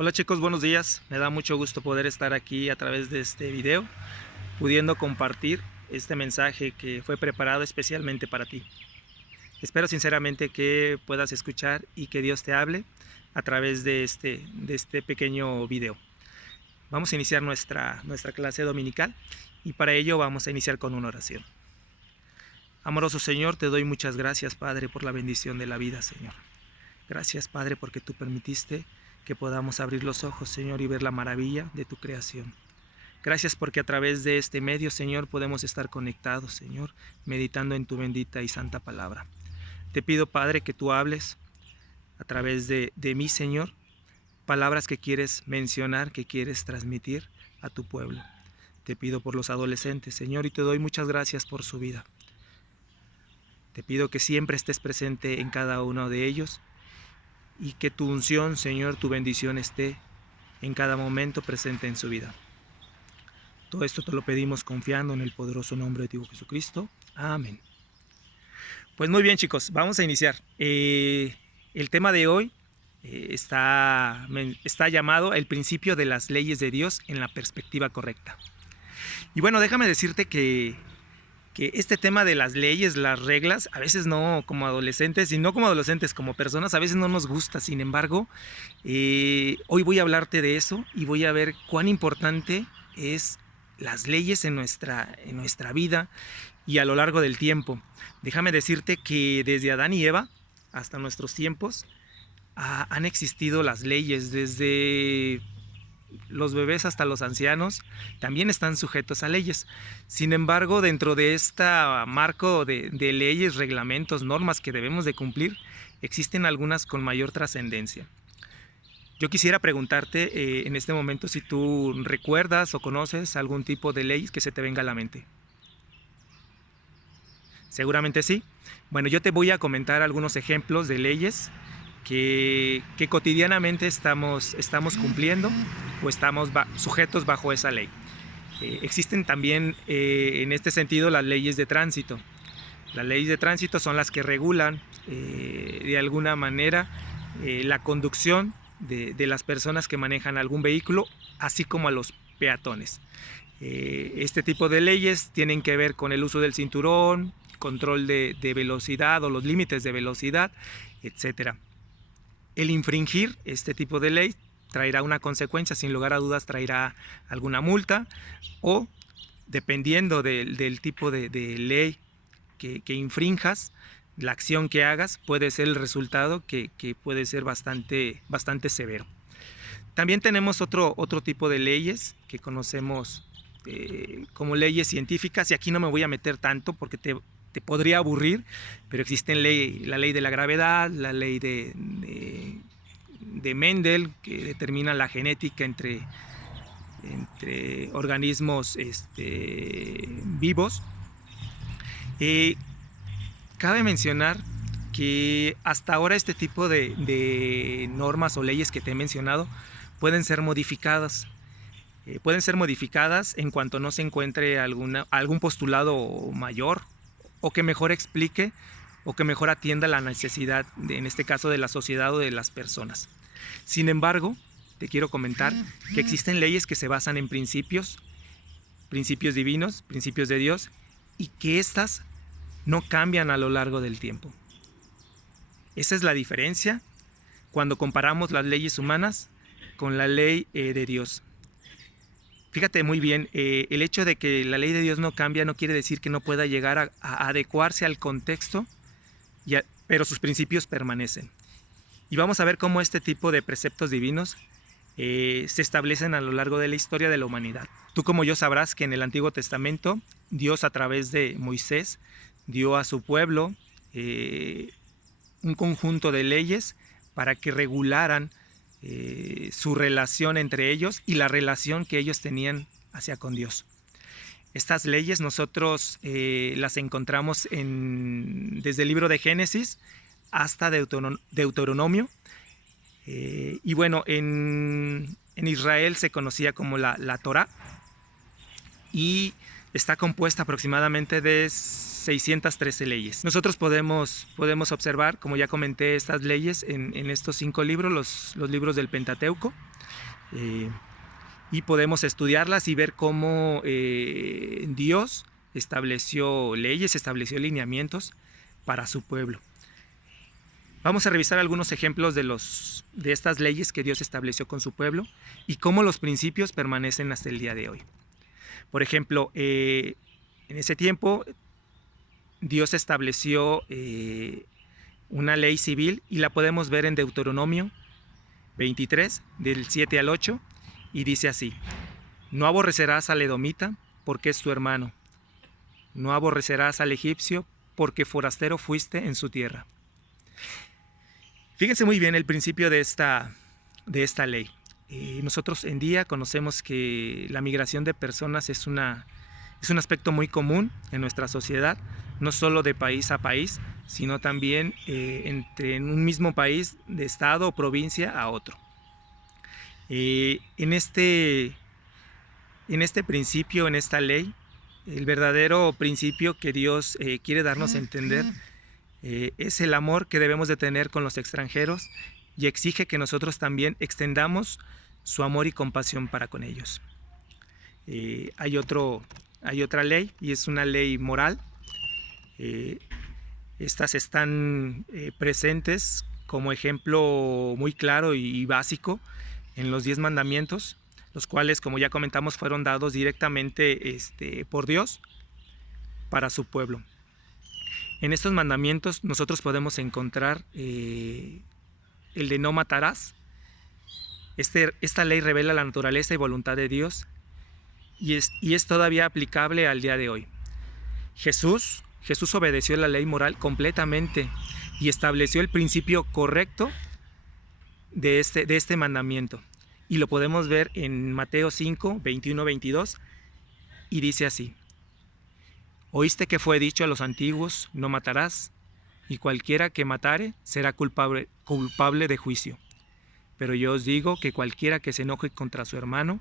Hola chicos, buenos días. Me da mucho gusto poder estar aquí a través de este video, pudiendo compartir este mensaje que fue preparado especialmente para ti. Espero sinceramente que puedas escuchar y que Dios te hable a través de este pequeño video. Vamos a iniciar nuestra clase dominical y para ello vamos a iniciar con una oración. Amoroso Señor, te doy muchas gracias, Padre, por la bendición de la vida, Señor. Gracias, Padre, porque tú permitiste que podamos abrir los ojos, Señor, y ver la maravilla de tu creación. Gracias porque a través de este medio, Señor, podemos estar conectados, Señor, meditando en tu bendita y santa palabra. Te pido, Padre, que tú hables a través de mí, Señor, palabras que quieres mencionar, que quieres transmitir a tu pueblo. Te pido por los adolescentes, Señor, y te doy muchas gracias por su vida. Te pido que siempre estés presente en cada uno de ellos y que tu unción, Señor, tu bendición esté en cada momento presente en su vida. Todo esto te lo pedimos confiando en el poderoso nombre de tu Hijo Jesucristo. Amén. Pues muy bien, chicos, vamos a iniciar. El tema de hoy está llamado el principio de las leyes de Dios en la perspectiva correcta. Y bueno, déjame decirte que este tema de las leyes, las reglas, a veces no como adolescentes, y no como adolescentes, como personas, a veces no nos gusta. Sin embargo, hoy voy a hablarte de eso y voy a ver cuán importante es las leyes en nuestra vida y a lo largo del tiempo. Déjame decirte que desde Adán y Eva hasta nuestros tiempos han existido las leyes. Desde los bebés hasta los ancianos también están sujetos a leyes. Sin embargo, dentro de este marco de leyes, reglamentos, normas que debemos de cumplir, existen algunas con mayor trascendencia. Yo quisiera preguntarte en este momento si tú recuerdas o conoces algún tipo de ley que se te venga a la mente. Seguramente sí. Bueno, yo te voy a comentar algunos ejemplos de leyes que cotidianamente estamos cumpliendo o estamos sujetos bajo esa ley. Existen también en este sentido las leyes de tránsito. Las leyes de tránsito son las que regulan de alguna manera la conducción de las personas que manejan algún vehículo, así como a los peatones. Este tipo de leyes tienen que ver con el uso del cinturón, control de velocidad o los límites de velocidad, etcétera. El infringir este tipo de ley traerá una consecuencia, sin lugar a dudas traerá alguna multa o, dependiendo del tipo de ley que infrinjas, la acción que hagas puede ser el resultado que puede ser bastante severo. También tenemos otro tipo de leyes que conocemos como leyes científicas, y aquí no me voy a meter tanto porque te podría aburrir, pero existen la ley de la gravedad, la ley de Mendel, que determina la genética entre organismos vivos. Cabe mencionar que hasta ahora este tipo de normas o leyes que te he mencionado pueden ser modificadas. Pueden ser modificadas en cuanto no se encuentre algún postulado mayor o que mejor explique o que mejor atienda la necesidad, en este caso, de la sociedad o de las personas. Sin embargo, te quiero comentar que existen leyes que se basan en principios divinos, principios de Dios, y que éstas no cambian a lo largo del tiempo. Esa es la diferencia cuando comparamos las leyes humanas con la ley de Dios. Fíjate muy bien, el hecho de que la ley de Dios no cambia no quiere decir que no pueda llegar a adecuarse al contexto, pero sus principios permanecen. Y vamos a ver cómo este tipo de preceptos divinos se establecen a lo largo de la historia de la humanidad. Tú, como yo, sabrás que en el Antiguo Testamento Dios, a través de Moisés, dio a su pueblo un conjunto de leyes para que regularan su relación entre ellos y la relación que ellos tenían hacia con Dios. Estas leyes nosotros las encontramos desde el libro de Génesis hasta Deuteronomio. Y bueno, en Israel se conocía como la Torá, y está compuesta aproximadamente de 613 leyes. Nosotros podemos observar, como ya comenté, estas leyes en estos 5 libros, los libros del Pentateuco. y podemos estudiarlas y ver cómo Dios estableció leyes, estableció lineamientos para su pueblo. Vamos a revisar algunos ejemplos de estas leyes que Dios estableció con su pueblo y cómo los principios permanecen hasta el día de hoy. Por ejemplo, en ese tiempo Dios estableció una ley civil y la podemos ver en Deuteronomio 23, del 7 al 8, y dice así: no aborrecerás al edomita porque es tu hermano, no aborrecerás al egipcio porque forastero fuiste en su tierra. Fíjense muy bien el principio de esta ley. Nosotros en día conocemos que la migración de personas es un aspecto muy común en nuestra sociedad, no solo de país a país, sino también en un mismo país, de estado o provincia a otro. En este principio, en esta ley, el verdadero principio que Dios quiere darnos a entender es el amor que debemos de tener con los extranjeros, y exige que nosotros también extendamos su amor y compasión para con ellos. Hay otra ley, y es una ley moral. Estas están presentes como ejemplo muy claro y básico en los 10 mandamientos, los cuales, como ya comentamos, fueron dados directamente por Dios para su pueblo. En estos mandamientos nosotros podemos encontrar el de no matarás. Esta ley revela la naturaleza y voluntad de Dios y es todavía aplicable al día de hoy. Jesús obedeció la ley moral completamente y estableció el principio correcto de este mandamiento. Y lo podemos ver en Mateo 5, 21-22, y dice así: oíste que fue dicho a los antiguos, no matarás, y cualquiera que matare será culpable de juicio. Pero yo os digo que cualquiera que se enoje contra su hermano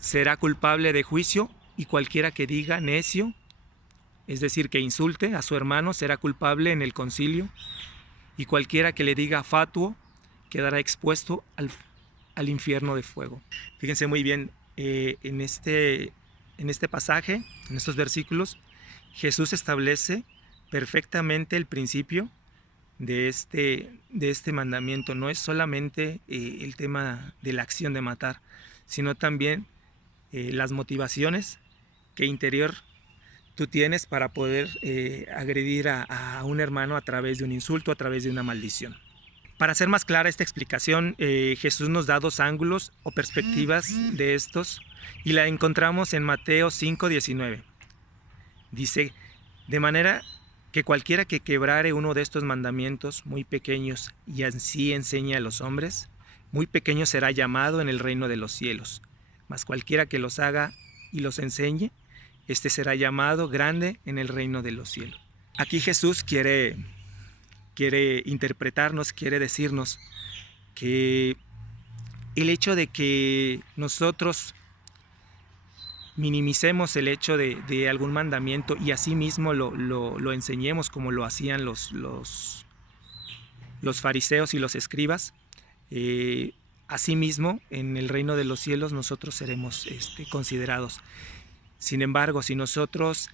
será culpable de juicio, y cualquiera que diga necio, es decir, que insulte a su hermano, será culpable en el concilio, y cualquiera que le diga fatuo quedará expuesto al infierno de fuego. Fíjense muy bien, en este pasaje, en estos versículos, Jesús establece perfectamente el principio de este mandamiento. No es solamente el tema de la acción de matar, sino también las motivaciones que interior tú tienes para poder agredir a un hermano a través de un insulto, a través de una maldición. Para hacer más clara esta explicación, Jesús nos da dos ángulos o perspectivas de estos, y la encontramos en Mateo 5:19. Dice: de manera que cualquiera que quebrare uno de estos mandamientos muy pequeños y así enseñe a los hombres, muy pequeño será llamado en el reino de los cielos. Mas cualquiera que los haga y los enseñe, este será llamado grande en el reino de los cielos. Aquí Jesús quiere interpretarnos, quiere decirnos que el hecho de que nosotros minimicemos el hecho de algún mandamiento y asimismo lo enseñemos como lo hacían los fariseos y los escribas, asimismo en el reino de los cielos nosotros seremos considerados. Sin embargo, si nosotros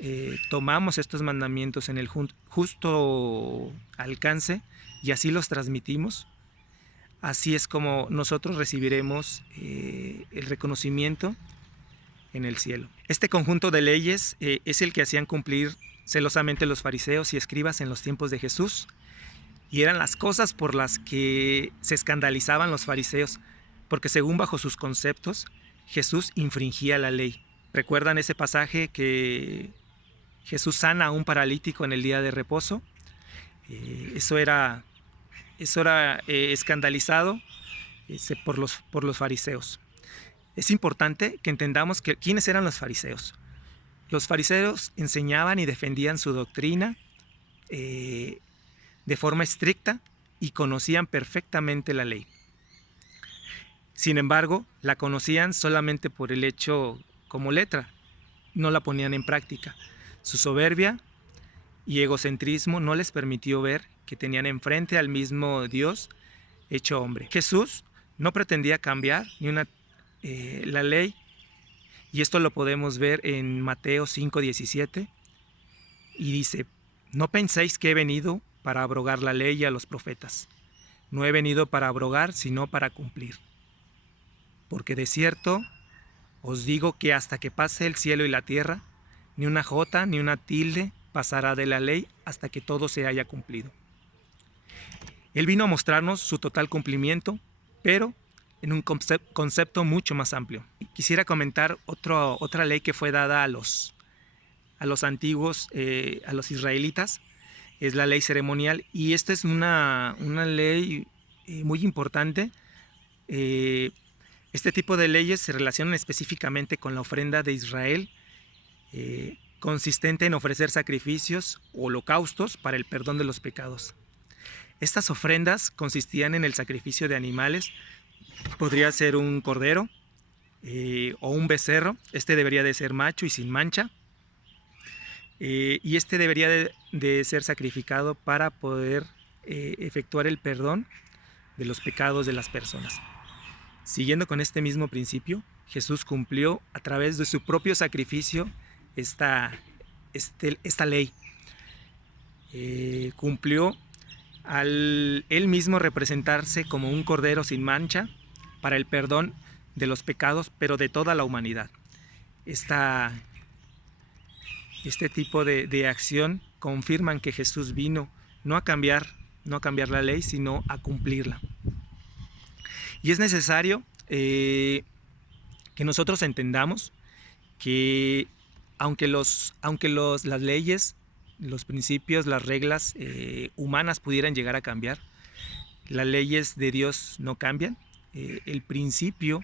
tomamos estos mandamientos en el justo alcance y así los transmitimos, así es como nosotros recibiremos el reconocimiento en el cielo. Este conjunto de leyes es el que hacían cumplir celosamente los fariseos y escribas en los tiempos de Jesús, y eran las cosas por las que se escandalizaban los fariseos, porque según bajo sus conceptos, Jesús infringía la ley. ¿Recuerdan ese pasaje que Jesús sana a un paralítico en el día de reposo? Eso era escandalizado por los fariseos. Es importante que entendamos quiénes eran los fariseos. Los fariseos enseñaban y defendían su doctrina de forma estricta y conocían perfectamente la ley. Sin embargo, la conocían solamente por el hecho como letra, no la ponían en práctica. Su soberbia y egocentrismo no les permitió ver que tenían enfrente al mismo Dios hecho hombre. Jesús no pretendía cambiar la ley, y esto lo podemos ver en Mateo 5:17, y dice: no penséis que he venido para abrogar la ley y a los profetas. No he venido para abrogar, sino para cumplir. Porque de cierto os digo que hasta que pase el cielo y la tierra, ni una jota ni una tilde pasará de la ley hasta que todo se haya cumplido. Él vino a mostrarnos su total cumplimiento, pero en un concepto mucho más amplio. Quisiera comentar otra ley que fue dada a los antiguos, a los israelitas. Es la ley ceremonial, y esta es una ley muy importante. Este tipo de leyes se relacionan específicamente con la ofrenda de Israel, consistente en ofrecer sacrificios o holocaustos para el perdón de los pecados. Estas ofrendas consistían en el sacrificio de animales. Podría ser un cordero o un becerro. Este debería de ser macho y sin mancha. Y este debería de ser sacrificado para poder efectuar el perdón de los pecados de las personas. Siguiendo con este mismo principio, Jesús cumplió a través de su propio sacrificio esta ley. Cumplió al él mismo representarse como un cordero sin mancha para el perdón de los pecados, pero de toda la humanidad. Este tipo de acción confirman que Jesús vino no a cambiar la ley, sino a cumplirla. Y es necesario que nosotros entendamos que aunque las leyes, los principios, las reglas humanas pudieran llegar a cambiar, las leyes de Dios no cambian. El principio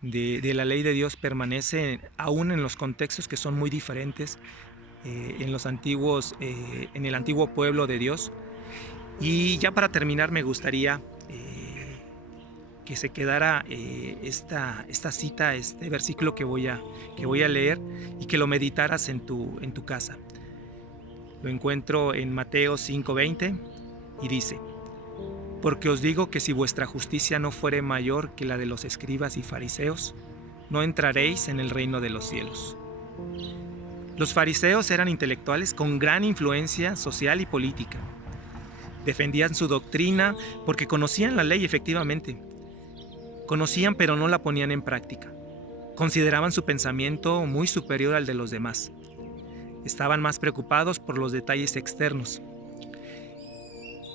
de la ley de Dios permanece aún en los contextos que son muy diferentes en el antiguo pueblo de Dios. Y ya para terminar, me gustaría que se quedara esta cita, este versículo que voy a leer, y que lo meditaras en tu casa. Lo encuentro en Mateo 5:20 y dice: porque os digo que si vuestra justicia no fuere mayor que la de los escribas y fariseos, no entraréis en el reino de los cielos. Los fariseos eran intelectuales con gran influencia social y política. Defendían su doctrina porque conocían la ley efectivamente. Conocían, pero no la ponían en práctica. Consideraban su pensamiento muy superior al de los demás. Estaban más preocupados por los detalles externos.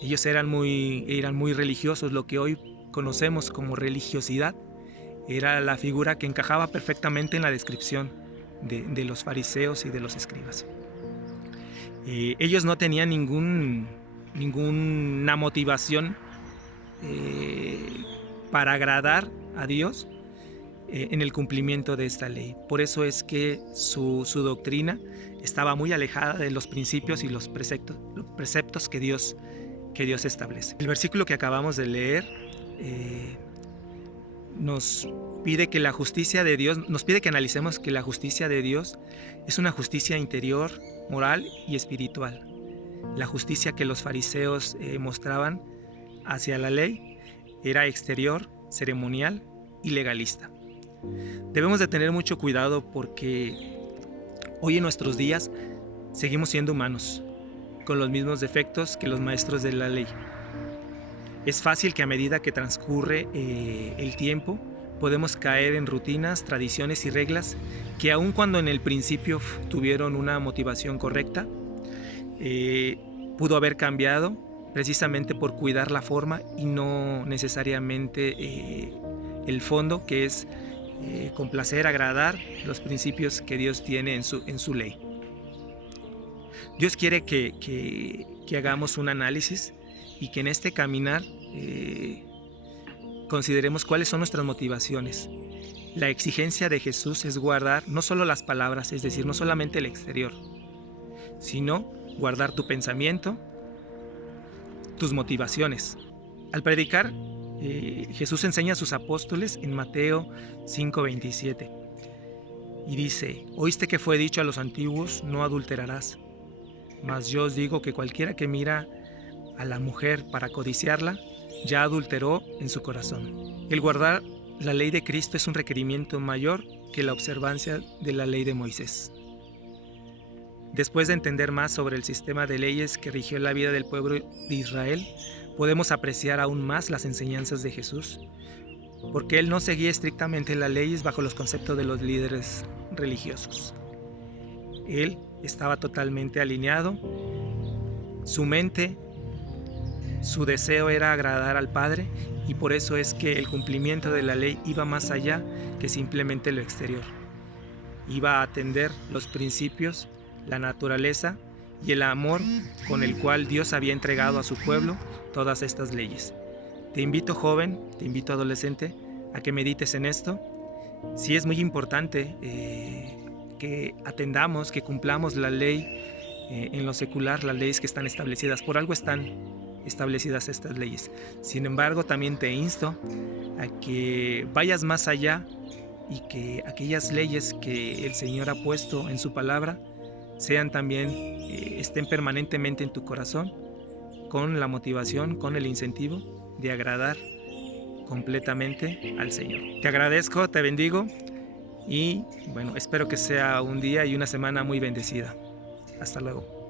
Ellos eran muy religiosos. Lo que hoy conocemos como religiosidad era la figura que encajaba perfectamente en la descripción de los fariseos y de los escribas. Ellos no tenían ninguna motivación para agradar a Dios en el cumplimiento de esta ley. Por eso es que su doctrina estaba muy alejada de los principios y los preceptos que Dios establece. El versículo que acabamos de leer nos pide que la justicia de Dios, nos pide que analicemos que la justicia de Dios es una justicia interior, moral y espiritual. La justicia que los fariseos mostraban hacia la ley era exterior, ceremonial y legalista. Debemos de tener mucho cuidado porque hoy en nuestros días seguimos siendo humanos, con los mismos defectos que los maestros de la ley. Es fácil que a medida que transcurre el tiempo podemos caer en rutinas, tradiciones y reglas que aun cuando en el principio tuvieron una motivación correcta, pudo haber cambiado precisamente por cuidar la forma y no necesariamente el fondo, que es complacer, agradar los principios que Dios tiene en su ley. Dios quiere que hagamos un análisis y que en este caminar consideremos cuáles son nuestras motivaciones. La exigencia de Jesús es guardar no solo las palabras, es decir, no solamente el exterior, sino guardar tu pensamiento, tus motivaciones. Al predicar, Jesús enseña a sus apóstoles en Mateo 5:27 y dice: oíste que fue dicho a los antiguos, no adulterarás. Mas yo os digo que cualquiera que mira a la mujer para codiciarla, ya adulteró en su corazón. El guardar la ley de Cristo es un requerimiento mayor que la observancia de la ley de Moisés. Después de entender más sobre el sistema de leyes que rigió la vida del pueblo de Israel, podemos apreciar aún más las enseñanzas de Jesús, porque Él no seguía estrictamente las leyes bajo los conceptos de los líderes religiosos. Él estaba totalmente alineado, su mente, su deseo era agradar al Padre, y por eso es que el cumplimiento de la ley iba más allá que simplemente lo exterior. Iba a atender los principios, la naturaleza y el amor con el cual Dios había entregado a su pueblo todas estas leyes. Te invito, joven, te invito, adolescente, a que medites en esto. Sí, es muy importante que atendamos, que cumplamos la ley en lo secular, las leyes que están establecidas. Por algo están establecidas estas leyes. Sin embargo, también te insto a que vayas más allá y que aquellas leyes que el Señor ha puesto en su palabra sean también, estén permanentemente en tu corazón, con la motivación, con el incentivo de agradar completamente al Señor. Te agradezco, te bendigo y bueno, espero que sea un día y una semana muy bendecida. Hasta luego.